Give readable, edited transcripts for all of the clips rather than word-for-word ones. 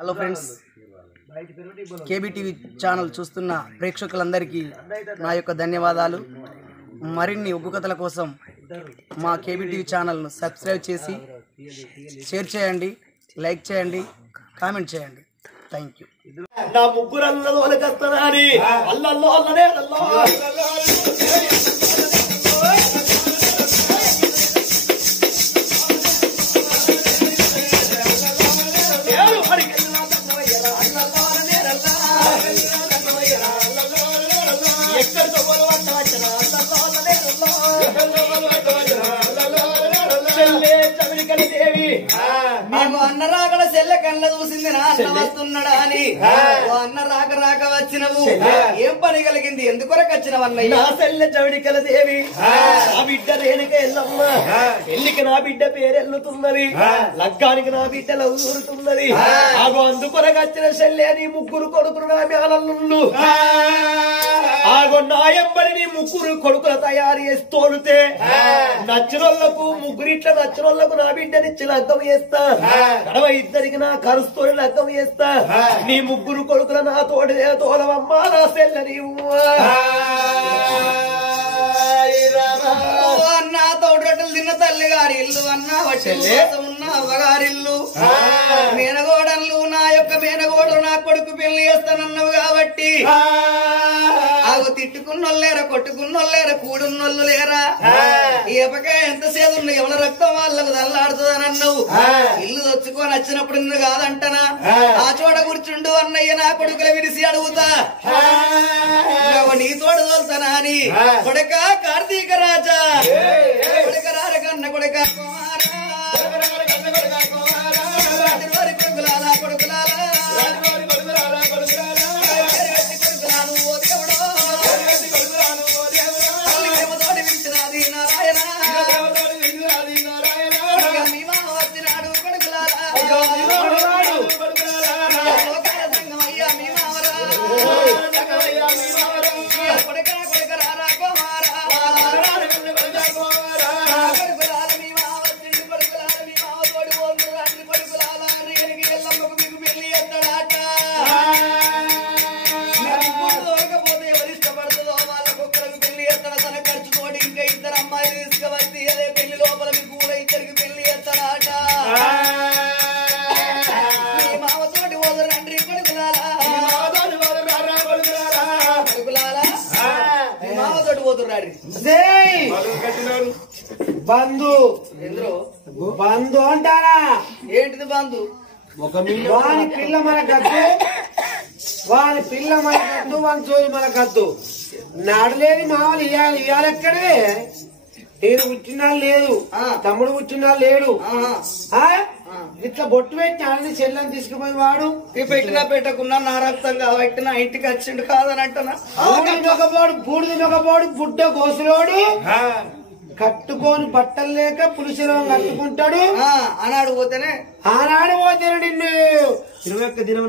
Hello friends, కేబీటీవీ channel చూస్తున్న ప్రేక్షకులందరికీ నా యొక్క ధన్యవాదాలు. మరిన్ని ఒగ్గు కథల కోసం మా కేబీటీవీ ఛానల్ను సబ్స్క్రైబ్ చేసి షేర్ చేయండి, లైక్ చేయండి, కామెంట్ చేయండి. Thank you. నా ముగ్గురు అల్లలు వాళ్ళకస్తానని అల్లల్లో అల్లనే అల్లో మాకు అన్న రాకడ చెల్ల కళ్ళ చూసింది నా అన్న వస్తున్నాడా అని. అన్న రాక రాక వచ్చినవు, ఏం పని కలిగింది, ఎందుకొరకు వచ్చినవన్నయ్య? నా చెల్లె చవిడికల దేవి, నా బిడ్డ రేణుక ఎల్లమ్మ, పెళ్లికి నా బిడ్డ పేరెల్లుతున్నది, లగ్గానికి నా బిడ్డ లవుతున్నది. ఆగో అందుకొరకు వచ్చిన చెల్లె నీ ముగ్గురు కొడుకులు నా మేనల్లుళ్ళు. ఆగో నా ఎంబడి నీ ముగ్గురు కొడుకుల తయారు చేసి తోలితే నచ్చినోళ్లకు ముగ్గురిట్ల నచ్చినోళ్లకు నా బిడ్డనిచ్చి లగ్గం చేస్తా, గడవ ఇద్దరికి నా కరుస్తోని లగ్గం చేస్తా. నీ ముగ్గురు కొడుకుల నా తోడిదే తోలవమ్మా నా సెల్ల నీవు. అన్న తోటలు తిన్న తల్లి గారి ఇల్లు, అన్న ఉన్న అవ్వగారిల్లు, మేనగోడళ్ళు నా యొక్క మేనగోడలు నా కొడుకు పెళ్లి చేస్తానన్నావు కాబట్టి ఆగు తిట్టుకున్నోళ్ళు లేరా, కొట్టుకున్నోళ్ళు లేరా, కూడున్నోళ్ళు లేరా, ఏపక ఎంత సేదున్నా ఎవరి రక్తం వాళ్ళకు దల్లాడుతుందని అన్నావు. ఇల్లు తెచ్చుకొని వచ్చినప్పుడు నిన్ను కాదంటనా, ఆ చోట కూర్చుండు అన్నయ్య నా కొడుకుల విడిసి అడుగుతా, నీ తోడు తోలుతానా అని. కొడక కార్తీక రాజా, కొడక రారకన్న కొడక కొడుకులాలా కొడుకులాలా బంధు బంధు అంటారా? ఏంటిది బంధు? వాని పిల్ల మన గద్దు, వాని పిల్ల మన గద్దు, వాని చోరి మన గద్దు. నాడలేని మామూలు ఇయాలెక్కడే, నేను పుట్టినా లేదు, తమ్ముడు పుట్టినా లేడు. ఇట్లా బొట్టు పెట్టి అన్ని చెల్లెని తీసుకుపోయి వాడు పెట్టినా పెట్టకున్నా నా రక్తం కాబట్టి నా ఇంటికి వచ్చిండు కాదని అంటున్నా. బూడిది నొకబోడు బుడ్డ గోసులోడు కట్టుకోని బట్టలు లేక పులిసిలో కట్టుకుంటాడు. ఆనాడు పోతేనే నిన్ను 21 దినం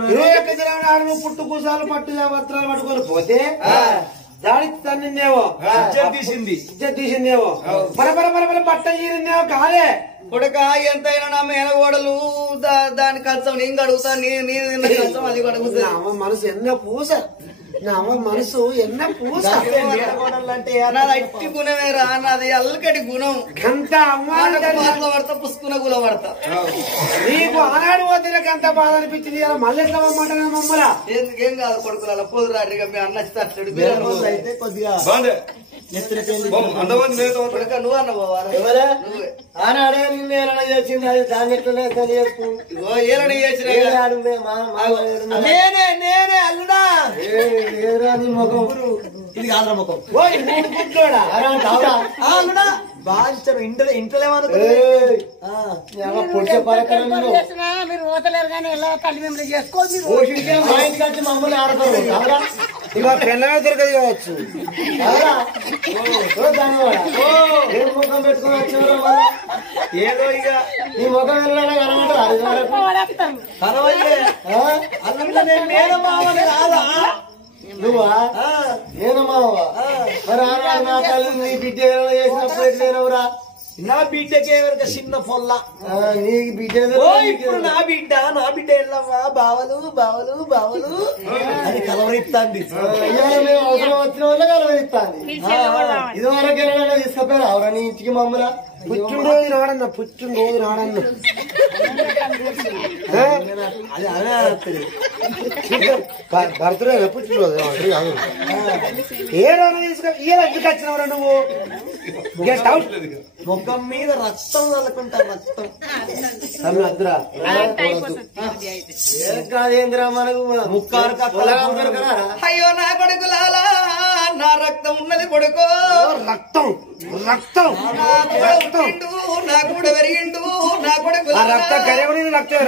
నాడు నువ్వు పుట్టు కూసాలు పట్టు వస్త్రాలు పట్టుకొని పోతే దాడి తన్నిందేవో, తీసిందేవో, పరపర బట్ట చీరిందేవో కాలే. కొడుక ఎంతైనా నా మేనగోడలు దాని కష్టం నేను కడుగుతా, నేను కష్టం అది కడుగుతా. మనసు ఎన్న పూస, నా మనసు ఎన్న పూస అంటే నాది అట్టి గుణమేరా, నాది అల్లకటి గుణం. అంత అమ్మాయిలో పడతా, పుసుకున్న గుల పడతా. నీకు ఆనాడు వదిలేక అంత బాధ అనిపించింది, మళ్ళీ ఎట్లా అమ్మంటారు మమ్మల్ని? ఎందుకేం కాదు కొడుకుల పోదురాడిగా మీ అన్న అయితే కొద్దిగా నువ్వు అన్నావు ఆనాడే నిన్ను ఏలన చేసింది, అది దాన్ని ఎట్లనే తెలియకు. ఏలన చేసిన నేనే అల్లుడా, నీ ముఖం ఇది కాదురా ముఖం. అల్లుడా బాధించారు ఇంటలేమనుకో మీరు పోతలేరు కానీ ఎలా తల్లి మిమ్మల్ని చేసుకోవచ్చు. మమ్మల్ని ఆడతారు ఇక పిల్లమే దొరకదు కావచ్చు. ఏం ముఖం పెట్టుకుని వచ్చారు ఏదో ఇక నీ ముఖం వెళ్ళాడే కనమంటారు. అల్లంలో నేను మేనమావని రాదా? నువ్వా నేను మావా? మరి ఆనాడు నా తల్లి నీ బిడ్డ చేసినప్పుడు ఎట్లేనవురా? నా బిడ్డకే ఎవరికి చిన్న పొల్ల నీకు బిడ్డ ఓ ఇప్పుడు నా బిడ్డ ఎల్లమ్మా బావలు బావలు బావలు అని కలవరిస్తాంది మేము అవసరం వచ్చిన వల్ల కలవరిస్తాను ఇది వరకు తీసుకపోయారు అవరా నీ ఇంటికి మమ్మల్ని పుచ్చుండోది రాడన్న పుచ్చుండోది రాడన్న అది అదే బర్త్డే పుచ్చుండోది ఏ రోజు తీసుకు ఏ ఎందుకు వచ్చినవరా నువ్వు గెట్ అవుట్ ముఖం మీద రక్తం చల్లుకుంటా రక్తం కాదేంద్రా మనకు ముక్కారు అయ్యో నా కొడుకులాలా నా రక్తం ఉన్నది కొడుకో రక్తం రక్తం నా కొడుకు పుట్టిండు, నా కూడా పెరిగిండు నా కొడుకు రక్త కరేవని రక్తం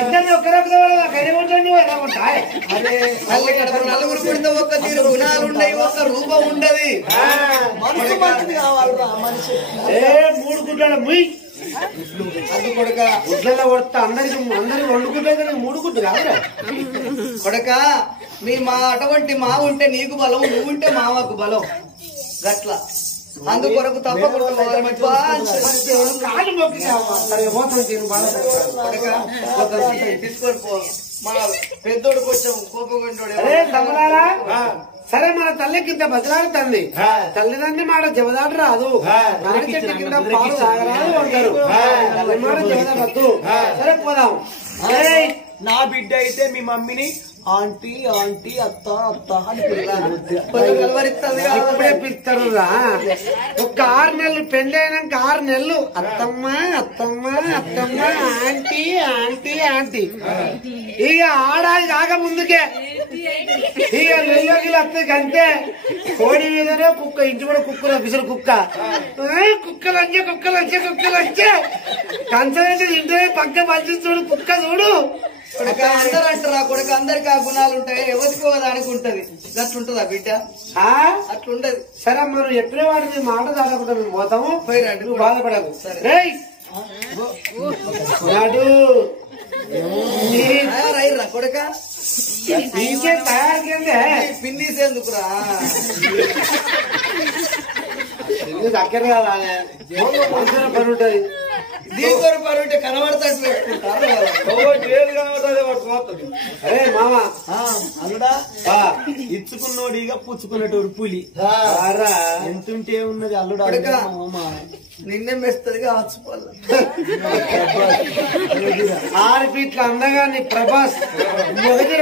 ఇద్దరిని ఒక రక్తం కరేమంటండి తల్లి కడుపు నలుగురు పుడితే ఒక్క తీరు గుణాలు ఉండయి ఒక్క రూపం ఉండదు మనసు మంచిది కావాలరా మనిషి 3 గుడ్ల ముయ్ అది కొడుక గుడ్లలో కొడతా అందరికి వండుకుంటే 3 గుడ్లు కాదురా కొడక మీ మా అటువంటి మా ఉంటే నీకు బలం నువ్వు ఉంటే మామకు బలం గట్ల అందుకొరకు తప్పకుండా కాలు మొక్కి సరే పోతాం నేను బాగా తీసుకొని పో మా పెద్దోడు కొంచెం కోపం అరే తమ్ములారా సరే మన తల్లికి ఇంత బదిలాడుతుంది తల్లిదండ్రి మాట జవదాడు రాదు నాటి చెట్టు కింద పాలు తాగరాదు అంటారు తల్లి మాట జవదాడద్దు సరే పోదాం నా బిడ్డ అయితే మీ మమ్మీని ఆంటీ ఆంటీ అత్త అత్త అని ఇప్పుడే పిలుస్తారు రా ఒక 6 నెలలు పెళ్లి అయినాక 6 నెలలు అత్తమ్మ అత్తమ్మ అత్తమ్మ ఆంటీ ఆంటీ ఆంటీ ఇక ఆడాది కాక ముందుకే ఇక నెల్లోకి అత్తకి అంతే కోడి మీదనే కుక్క ఇంటి కూడా కుక్కలు బిసులు కుక్క కుక్కలంచే కుక్కలంచే కుక్కలంచే కంచంటే ఇంటి పక్క పంచి చూడు కుక్క చూడు కొడుక అందరు అంటారా కొడుక అందరికి ఆ గుణాలు ఉంటాయి ఎవరికి దానికి ఉంటది అట్లుంటదా బిడ్డ అట్లుంటది సరే మనం ఎప్పుడే వాడిని మాట దాడకుండా మేము పోతాము పోయిరండి నువ్వు బాధపడకు రేయ్ నాడు రైరా కొడుక ఇంకే తయారుకెళ్ళే పిన్నీసేందుకురా దగ్గర కదా పని ఉంటది దీని పని ఉంటే కనబడతాడు అరే మామ అల్లుడా ఇచ్చుకున్నోడిగా పుచ్చుకున్నటోడు పులి ఎంతుంటే ఉన్నది అల్లుడా నిన్నే మెస్తది కావచ్చు 6 ఫీట్ల అందగా నీ ప్రభాస్ మొగదిర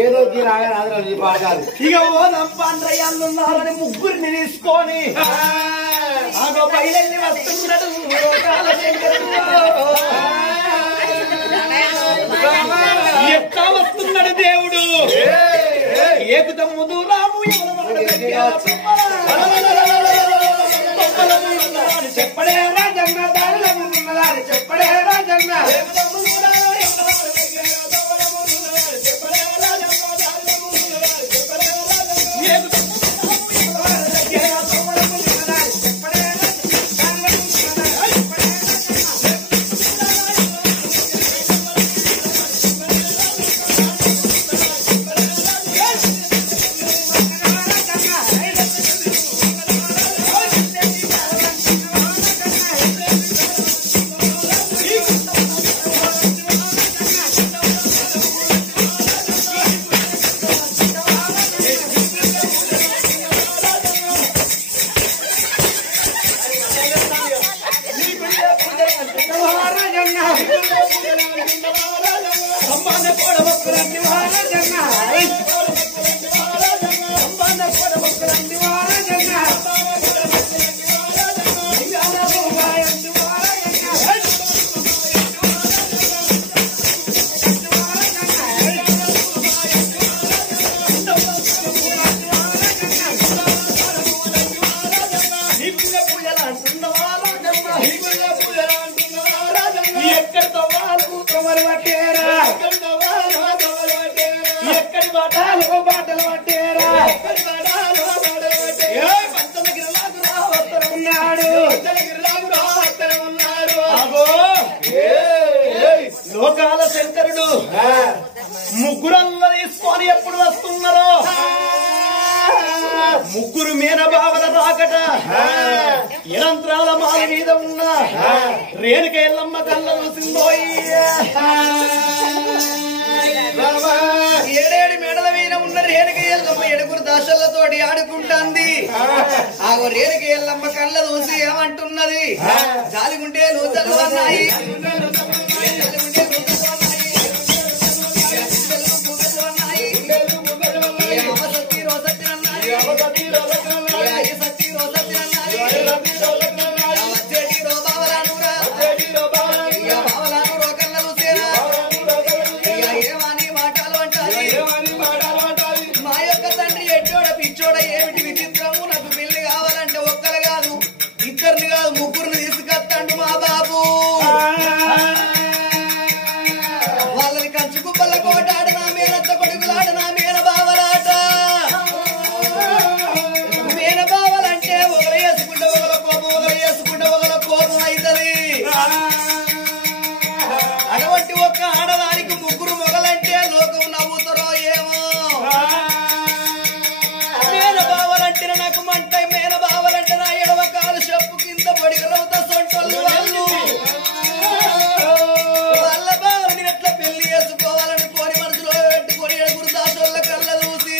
ఏదో రాదు నీ బాగాలు ఇక ఓ నంపాండ్రయ్యాళ్ళున్నారని ముగ్గురిని తీసుకొని ఆగో బయలుదేరి వస్తున్నాడు ఎట్లా వస్తున్నాడు దేవుడు ఏకుతమ్ము దూరాము చెప్పడే రాజన్న దారిలో ఉన్నదాని చెప్పడే రాజన్న లోకాల శంకరుడు ముగ్గురల్ల తీసుకొని ఎప్పుడు వస్తూ ముగ్గురు మేనబావల రాకట నిరంతరాల మాల మీద ఉన్న రేణుక ఎల్లమ్మ కళ్ళ చూసిందోయ్ ఏడేడు మెడల మీద ఉన్న రేణుక ఎల్లమ్మ ఏడుగురు దాసలతోటి ఆడుకుంటాంది ఆ రేణుక ఎల్లమ్మ కళ్ళ చూసి ఏమంటున్నది జాలిగుంటే లోతలు అన్నాయి ముగ్గురు తీసుకొస్తాడు మా బాబు వాళ్ళని కంచుకు పల్ల కోటాడు నా మేనత్త కొడుకులాడు నా మేన బావలాట మేన బావలంటే ఒకరు వేసుకుంటే ఒకరు కోపం ఒకరు వేసుకుంటే ఒకరు కోపం అవుతుంది అటువంటి ఒక్క ఆడదానికి ముగ్గురు మొగలంటే లోకం నవ్వుతారో ఏమో మేన బావలంటే నాకు మంట మేన బావలంటే నా ఎడవ కాలు చెప్పు కింద పడిగలవుతా సొంటోళ్ళు వాళ్ళు వాళ్ళ బావని ఎట్లా పెళ్లి చేసుకోవాలని కోరి మనసులో పెట్టుకొని ఏడుగురు దాసోళ్ళ కళ్ళ చూసి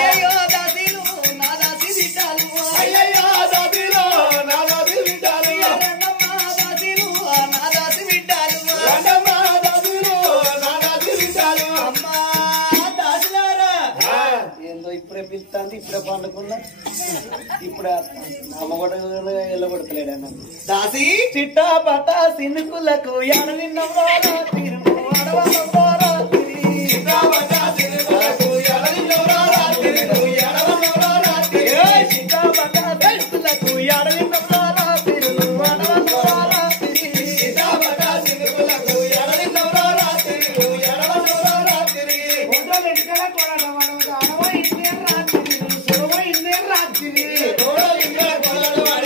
అయ్యో దాసీలు నా దాసి బిడ్డాలు అయ్యో దాసీలు నా దాసి బిడ్డాలు రెండమ్మ దాసీలు నా దాసి బిడ్డాలు రెండమ్మ దాసీలు నా దాసి బిడ్డాలు అమ్మా దాసిలారా ఏందో ఇప్పుడే పిలుస్తాంది ఇప్పుడే పండుకున్నా ఇప్పుడు అమ్మగొడ ఎల్లగొడతలేడన్న దాసి చిట్టా పట సినుకులకు ఎడలిన్నవారా తీరును అడవలవారా చిట్టా పట సినుకులకు ఎడలిన్నవారా తీరును ఎడవలవారా చిట్టా పట సినుకులకు ఎడలిన్నవారా తీరును అడవలవారా చిట్టా పట సినుకులకు ఎడలిన్నవారా తీరును ఎడవలవారా ఒంటరి ఎక్కడ కొడడవాడు ఆడవ ఇందే రాత్రి సురవ ఇందే రాత్రి కబడ్డీ వద్ద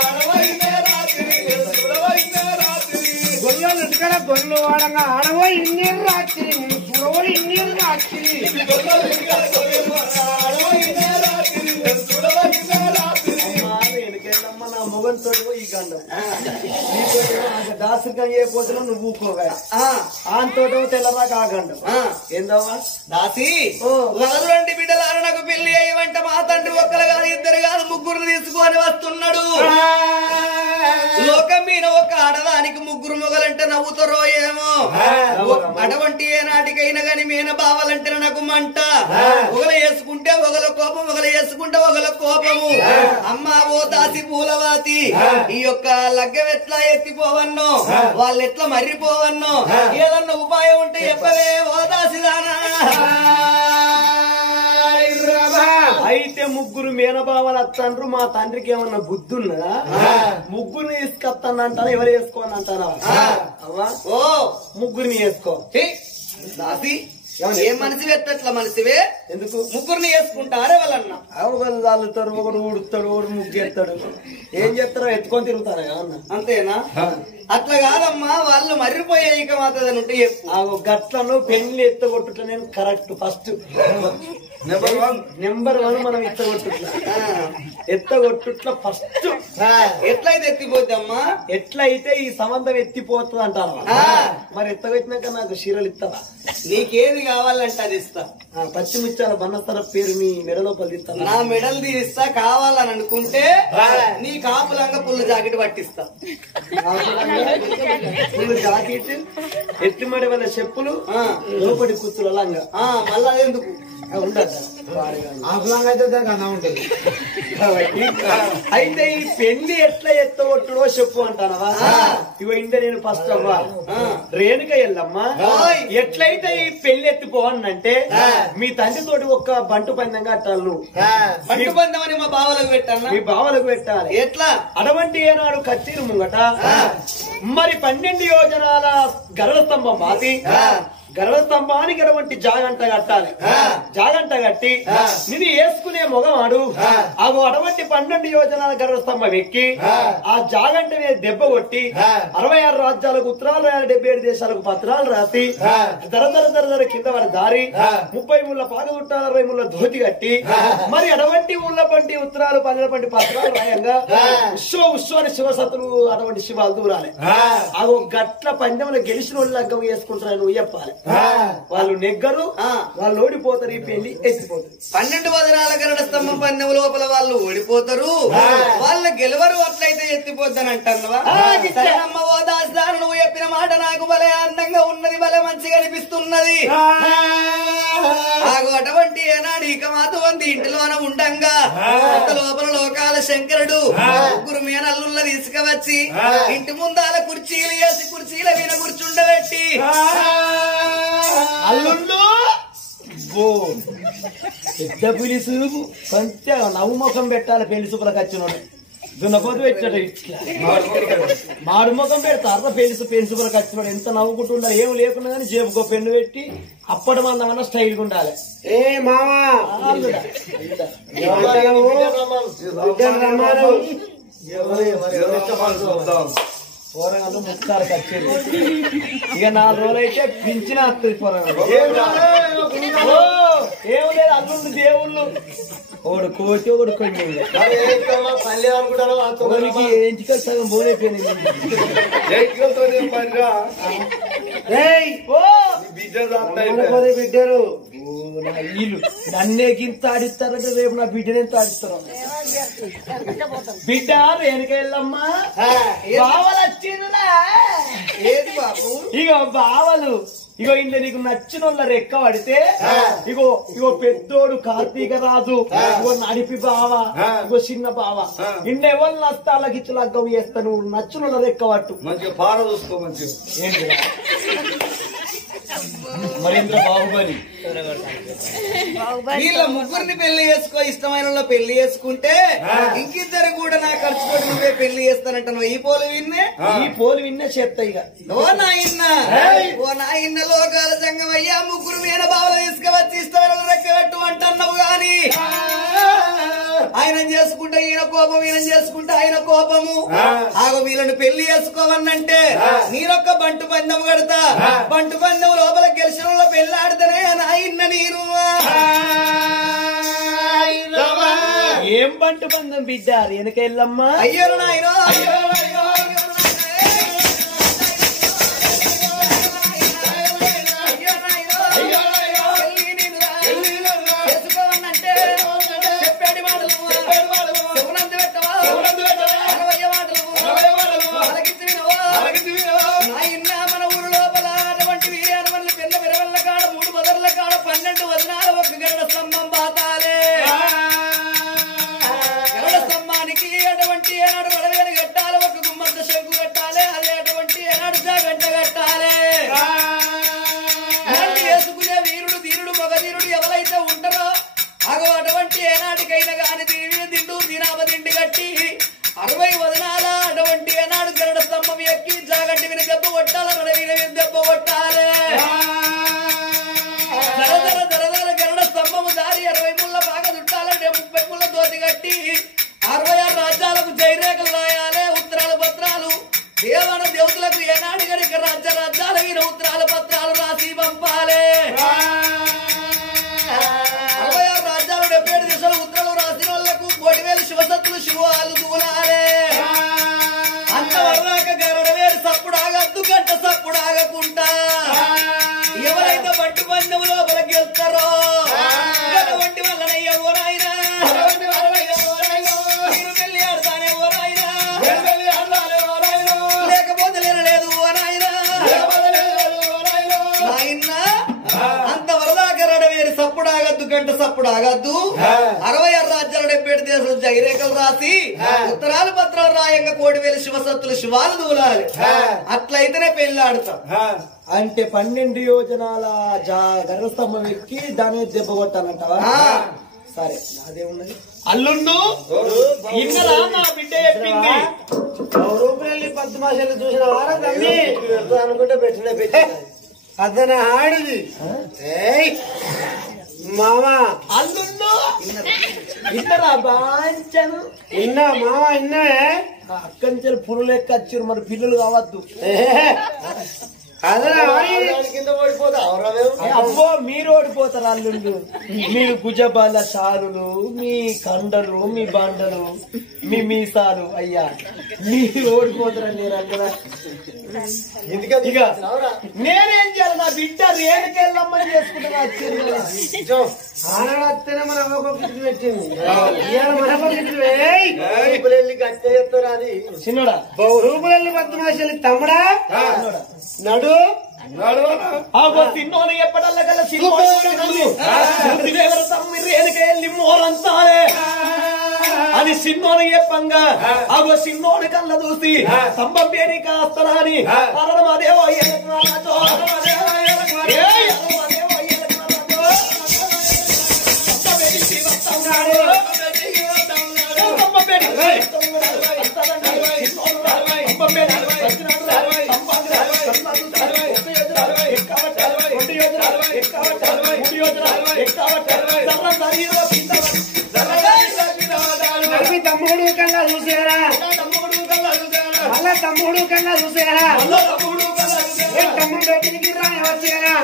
ఆడవ ఇందే రాత్రి సురవ ఇందే రాత్రి గొల్లు వాడంగా ఆడవ ఇన్ని రాత్రి సురవ ఇన్ని రాత్రి నా మొగంతో ఈ గండం దాసుగా ఏ పోతున్నా నువ్వు ఊకోగా ఆంతోటో తెల్లదాకా ఆ గండం ఏందవ్వా దాసి రెండు బిడ్డలారు నాకు పెళ్లి అయ్యవంట మా తండ్రి ఒక్కరు కాదు ఇద్దరు కాదు ముగ్గురు తీసుకొని వస్తున్నాడు లోకం మీద ఒక ఆడదానికి ముగ్గురు మొగలంటే నవ్వుతారో ఏమో అటువంటి ఏ నాటికైనా గాని మేన బావాలంటే నాకు మంట ఒకరు వేసుకుంటే ఒకరు కోపం ఒకరు వేసుకుంటే ఒకరు కోపము అమ్మా ఓ దాసి పూలవాతి ఈ యొక్క లగ్గం ఎట్లా ఎత్తిపోవన్నో వాళ్ళు ఎట్లా మర్రిపోవన్నో ఏదన్నా ఉపాయం ఉంటే చెప్పవే ఓ దాసిదానా అయితే ముగ్గురు మేనబావలు వస్తాండ్రు మా తండ్రికి ఏమన్నా బుద్ధి ఉన్నదా ముగ్గురిని తీసుకొస్తానంటారా ఎవరు వేసుకోని అంటారా అవ్వా ఓ ముగ్గురిని వేసుకో దాసి ఏ మనిషి ఎట్లా మనిషివే ఎందుకు ముగ్గురిని వేసుకుంటారే వాళ్ళన్నా ఒకరు తాళ్ళుతారు ఒకడు ఊడుతాడు ఒకడు ముగ్గెత్తాడు ఏం చేస్తారో ఎత్తుకొని తిరుగుతారా ఏమన్నా అంతేనా అట్లా కాదమ్మా వాళ్ళు మర్రిపోయే ఇక మాత్రం ఉంటే చెప్పు ఆ గట్లను పెళ్లి ఎత్తగొట్టుట నేను కరెక్ట్ ఫస్ట్ నెంబర్ 1 మనం ఎత్తగొట్టుట్ల ఫస్ట్ ఎట్లయితే ఎత్తిపోద్దమ్మా ఎట్లయితే ఈ సంబంధం ఎత్తిపోతుంది అంటారు. మరి ఎత్తగొట్టినాక నాకు చీరలు ఇస్తావా? నీకేది కావాలంటే అది ఇస్తా. పచ్చిమిర్చాల బన్నస్తర పేరు నీ మెడలో పలిస్తా. నా మెడల్ తీస్తా. కావాలని అనుకుంటే నీ కాపులంగా పుల్లు జాకెట్ పట్టిస్తా. ఫుల్ జాకెట్ ఎత్తిమడి వల్ల చెప్పులు లోపడి కూతురు లంగా మళ్ళా ఎందుకు ఉండదు. ఆఫ్లాంగ్ అయితే అన్నా ఉంటది. అయితే ఈ పెళ్లి ఎట్లా ఎత్తగొట్టుడో చెప్పు అంటానవా? ఇగో ఇంటే నేను ఫస్ట్ అవ్వా రేణుక ఎల్లమ్మ ఎట్లయితే ఈ పెళ్లి ఎత్తిపోవనంటే మీ తండ్రి తోటి ఒక్క బంటు పందెం కట్టాలి. బంటు పందెం అని మా బావలకు పెట్టాను. మీ బావలకు పెట్టాలి. ఎట్లా? అటువంటి ఏనాడు కత్తీరు ముంగట మరి 12 యోజనాల గరుడ స్తంభం బాతి గరుడ స్తంభానికి అటువంటి జాగంట కట్టాలి. జాగంట కట్టి నిన్ను వేసుకునే మొగవాడు అగో అటువంటి 12 యోజనాల గరుడ స్తంభం ఎక్కి ఆ జాగంట మీద దెబ్బ కొట్టి 66 రాజ్యాలకు ఉత్తరాలు రాయాలి, 77 దేశాలకు పత్రాలు రాసి దర కింద వారి దారి 30 ముళ్ళ పాక చుట్టాలు 60 ముళ్ళ ధోతి కట్టి మరి అటువంటి ముళ్ళ పంటి ఉత్తరాలు 12 పంటి పత్రాలు రాయంగా ఉత్సవ అని శివసతులు అటువంటి శివాలు దూరాలి. అగో గట్ల పందెంలో గెలిచిన వాళ్ళు లగ్గం వేసుకుంటారని నువ్వు చెప్పాలి. వాళ్ళు నెగ్గరు, వాళ్ళు ఓడిపోతారు. ఈ పెళ్లి ఎత్తిపోతారు. 12 వదనాల గరుడ స్తంభం పందెం లోపల వాళ్ళు ఓడిపోతారు, వాళ్ళు గెలవరు. అట్లయితే ఎత్తిపోద్దని అంటున్నావా? సరేనమ్మ ఓ దాసదారు, నువ్వు చెప్పిన మాట నాకు భలే అందంగా ఉన్నది, భలే మంచిగా అనిపిస్తున్నది. ఆగు అటువంటి ఏనాడు ఇక మాతవంతి ఇంటిలోన ఉండంగా అంత లోపల లోకాల శంకరుడు 3 మేనల్లున్న తీసుకువచ్చి ఇంటి ముందాల కుర్చీలు వేసి కుర్చీల మీద కూర్చుండబెట్టి అల్లుళ్ళు పెద్ద పులి సూపు కొంచెం నవ్వు ముఖం పెట్టాలి. పెళ్లి సూపులకు వచ్చినోడు దున్నపోతు పెట్టాడు. ఇట్లా మాడు ముఖం పెడతారు. పెళ్లి సూపులకు వచ్చినోడు ఎంత నవ్వుకుంటుండాలి. ఏం లేకుండా కానీ జేబుకో పెన్ను పెట్టి అప్పటి మందమన్నా స్టైల్ గా ఉండాలి. ఏ మామా పోరగాళ్ళు ముక్కారు కచ్చేది. ఇక 4 రోజులైతే పింఛన వస్తుంది. పోరగాళ్ళు ఏం లేదు. అల్లుండు దేవుళ్ళు ఒకడు కోటి ఒకడు కొన్ని ఎంచికలు సగం పోనైపోయింది. బిడ్డరు వీళ్ళు నన్నే గింత ఆడిస్తారంటే రేపు నా బిడ్డని ఎంత ఆడిస్తారు. బిడ్డ వెనకెళ్ళమ్మా బావలు వచ్చిందా? ఏది బాబు? ఇక బావలు ఇగో ఇంట్లో నీకు నచ్చిన వాళ్ళ రెక్క పడితే ఇగో ఇగో పెద్దోడు కార్తీక రాజు, ఇగో నడిపి బావ, ఇగో చిన్న బావ, ఇంట్లో ఎవరు నష్టాలకి ఇచ్చి లగ్గం చేస్తా. నువ్వు నచ్చిన వాళ్ళ రెక్క పట్టు. మంచిగా పాడ చూసుకో. మంచిగా ఏంటి మరేంద్ర బాహుబలి వీళ్ళ ముగ్గురిని పెళ్లి చేసుకో. ఇష్టమైన వాళ్ళ పెళ్లి చేసుకుంటే ఇంకిద్దరు కూడా నా ఖర్చు పెట్టి నువ్వే పెళ్లి చేస్తానంటాను. ఈ పోలు విన్నే ఈ పోలు విన్నే చేస్తా. ఇక ఓ నాయన్న లోకాల సంఘం అయ్యా ముగ్గురు మీద బావలు తీసుకువచ్చి ఇష్టమైన రెక్క పెట్టు అంటున్నావు గాని ఆయన చేసుకుంటే ఈయన కోపం, ఈయన చేసుకుంటే ఆయన కోపము. ఆగో వీళ్ళని పెళ్లి చేసుకోవన్నంటే నేనొక్క బంటు పందెం కడతా. బంటు పందెం లోపల గెలిచిన వాళ్ళ పెళ్లి ఆడితేనే నాయన్న నేను. ఏం బంటు బంధం బిడ్డ వెనకెళ్ళమ్మా? అయ్యో నాయన సప్పుడు ఆగకుండా ఎవరైతే బట్టు పందెం లోపలికి వెళ్తారో వంటి వల్లనే ఎవరైనా మీరు పెళ్లి ఆడతానే ఎవరైనా లేకపోతే లేనలేదు నాయనా అంత వరదాకా రడవేరి సప్పుడు ఆగద్దు గంట సప్పుడు ఆగద్దు 66 రాజ్యాల 77 దేశం జైరేఖలు రాసి ఉత్తరాలు పత్రాలు రాయంగా 1,000 శివసత్తులు శివాలు దూలాలి అట్లయితేనే పెళ్లి ఆడతాం అంటే 12 యోజనాల గర్భస్తంభం ఎక్కి దాని దెబ్బ కొట్టాలంటావా సరే అదేమున్నది అల్లుండు ఇన్నరా నా బిడ్డ చెప్పింది రూపాయలు పద్మాశాలు చూసిన వారా తమ్మి అనుకుంటే పెట్టిన అతను ఆడిది మామా అల్లుండు ఇన్నరా బాంచను ఇన్నా మామా ఇన్నా అక్కడి నుంచి పురులు లెక్క వచ్చారు మరి పిల్లలు కావద్దు అదే కింద ఓడిపోతా అబ్బో మీరు ఓడిపోతారు అల్లుండు మీరు గుజబాల షాలులు మీ కండలు మీ బండలు మీ మీసాలు అయ్యా మీరు ఓడిపోతారని నేను అక్కడ ఇక నేనేం చేయాలి నా బిడ్డ రేణుకెళ్ళమ్మని చేసుకుంటున్నా ఆనాడు వస్తేనే మన అవ్వకు పెట్టింది అది చిన్నడా రూపాయలు పద్మాశాలు తమ్ముడా నడు సిన్నోని ఎప్పటల్లా కల్లా రేణుకెళ్ళి మోరంతాలే అది సిన్నోని చెప్పంగా అగో సిన్నోని కళ్ళ చూసి స్తంభం పేరు కాస్తరా అని అదేవో తమ్ముడు కన్నా చూసారా మళ్ళా తమ్ముడు కన్నా చూసారా తమ్ముడు బెడ్డికి రాని వచ్చారా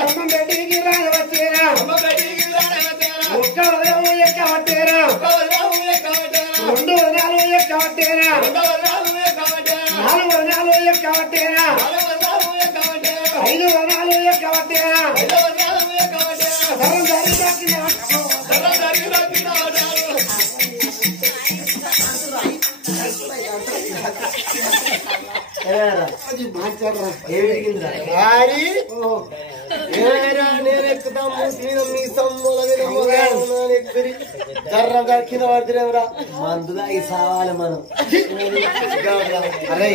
తమ్ముడు బెడ్డికి రాని వచ్చారా ఒక్క వదలు ఎక్క పట్టారా 2 వదనాలు ఎక్క పట్టారా 4 వదనాలు ఎక్క పట్టారా 5 వదనాలు ఎక్క పట్టారా నేను ఎక్కుతాము మీ సమ్ముల కింద పడుతురేవరా మందుగా ఈ సావాలి మనం అరే